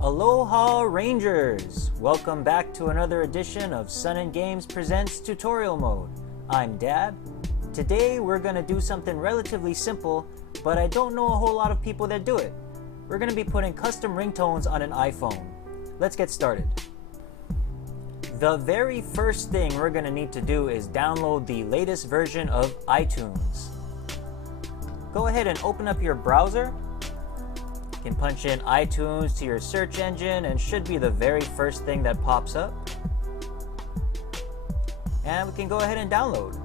Aloha Rangers! Welcome back to another edition of Sun and Games Presents Tutorial Mode. I'm Dad. Today we're going to do something relatively simple, but I don't know a whole lot of people that do it. We're going to be putting custom ringtones on an iPhone. Let's get started. The very first thing we're going to need to do is download the latest version of iTunes. Go ahead and open up your browser. You can punch in iTunes to your search engine and should be the very first thing that pops up. And we can go ahead and download.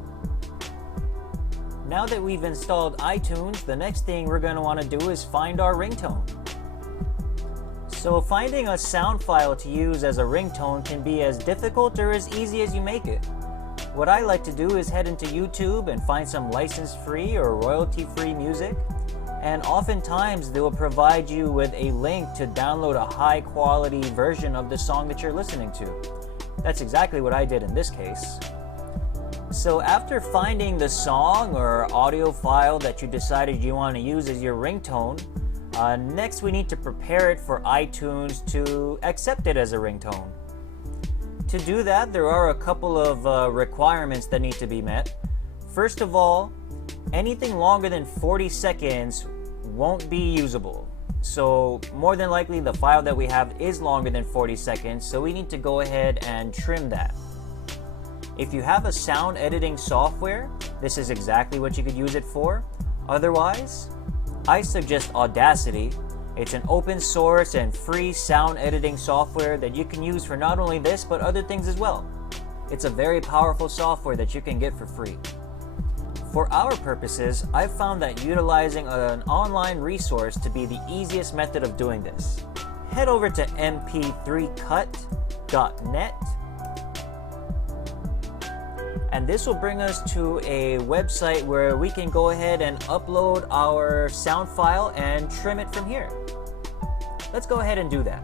Now that we've installed iTunes, the next thing we're going to want to do is find our ringtone. So finding a sound file to use as a ringtone can be as difficult or as easy as you make it. What I like to do is head into YouTube and find some license-free or royalty-free music. And oftentimes they will provide you with a link to download a high quality version of the song that you're listening to. That's exactly what I did in this case. So after finding the song or audio file that you decided you want to use as your ringtone, next we need to prepare it for iTunes to accept it as a ringtone. To do that, there are a couple of requirements that need to be met. First of all, anything longer than 40 seconds won't be usable. So more than likely the file that we have is longer than 40 seconds, so we need to go ahead and trim that. If you have a sound editing software, this is exactly what you could use it for. Otherwise, I suggest Audacity. It's an open source and free sound editing software that you can use for not only this but other things as well. It's a very powerful software that you can get for free. For our purposes, I've found that utilizing an online resource to be the easiest method of doing this. Head over to mp3cut.net, and this will bring us to a website where we can go ahead and upload our sound file and trim it from here. Let's go ahead and do that.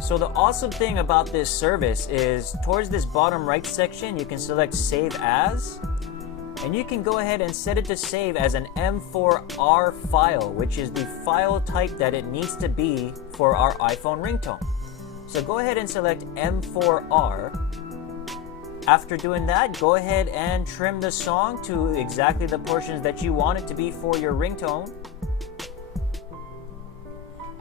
So the awesome thing about this service is towards this bottom right section, you can select Save As, and you can go ahead and set it to save as an M4R file, which is the file type that it needs to be for our iPhone ringtone. So go ahead and select M4R. After doing that, go ahead and trim the song to exactly the portions that you want it to be for your ringtone.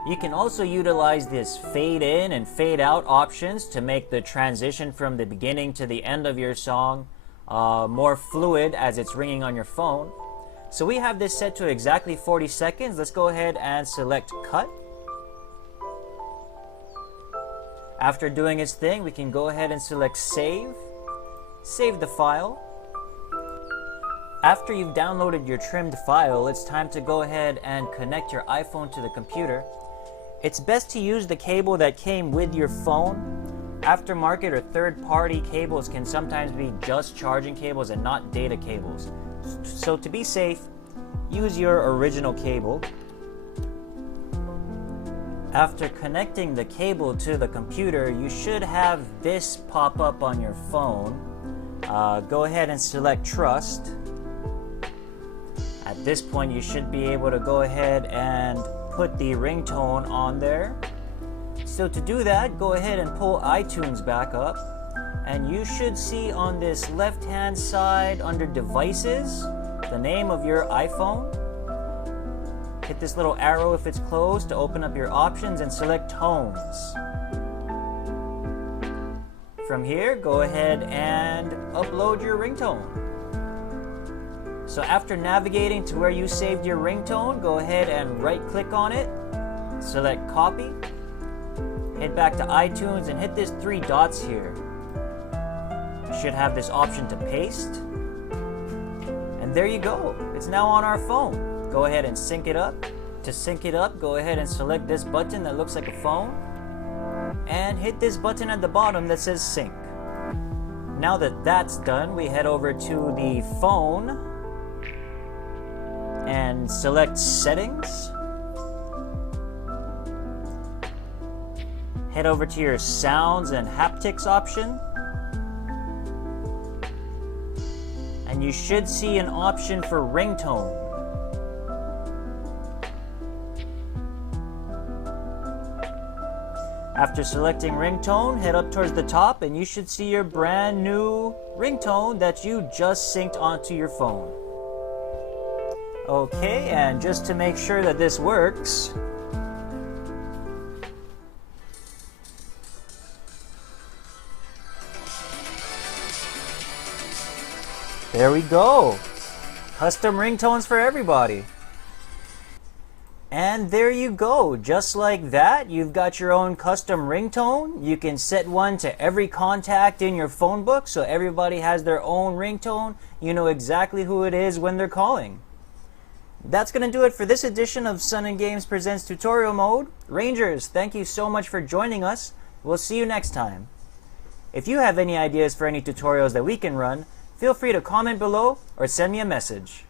You can also utilize this fade in and fade out options to make the transition from the beginning to the end of your song more fluid as it's ringing on your phone. So we have this set to exactly 40 seconds. Let's go ahead and select Cut. After doing its thing, we can go ahead and select Save. Save the file. After you've downloaded your trimmed file, it's time to go ahead and connect your iPhone to the computer. It's best to use the cable that came with your phone. Aftermarket or third-party cables can sometimes be just charging cables and not data cables. So to be safe, use your original cable. After connecting the cable to the computer, you should have this pop up on your phone. Go ahead and select Trust. At this point, you should be able to go ahead and put the ringtone on there. So to do that, go ahead and pull iTunes back up, and you should see on this left hand side under Devices the name of your iPhone. Hit this little arrow if it's closed to open up your options and select Tones. From here, go ahead and upload your ringtone. So after navigating to where you saved your ringtone, go ahead and right click on it, select Copy, head back to iTunes and hit this 3 dots here. You should have this option to paste. And there you go, it's now on our phone. Go ahead and sync it up. To sync it up, go ahead and select this button that looks like a phone and hit this button at the bottom that says Sync. Now that that's done, we head over to the phone and select Settings. Head over to your Sounds and Haptics option. And you should see an option for ringtone. After selecting ringtone, head up towards the top and you should see your brand new ringtone that you just synced onto your phone. Okay, and just to make sure that this works, there we go. Custom ringtones for everybody. And there you go. Just like that, you've got your own custom ringtone. You can set one to every contact in your phone book so everybody has their own ringtone. You know exactly who it is when they're calling. That's going to do it for this edition of Sun and Games Presents Tutorial Mode. Rangers, thank you so much for joining us. We'll see you next time. If you have any ideas for any tutorials that we can run, feel free to comment below or send me a message.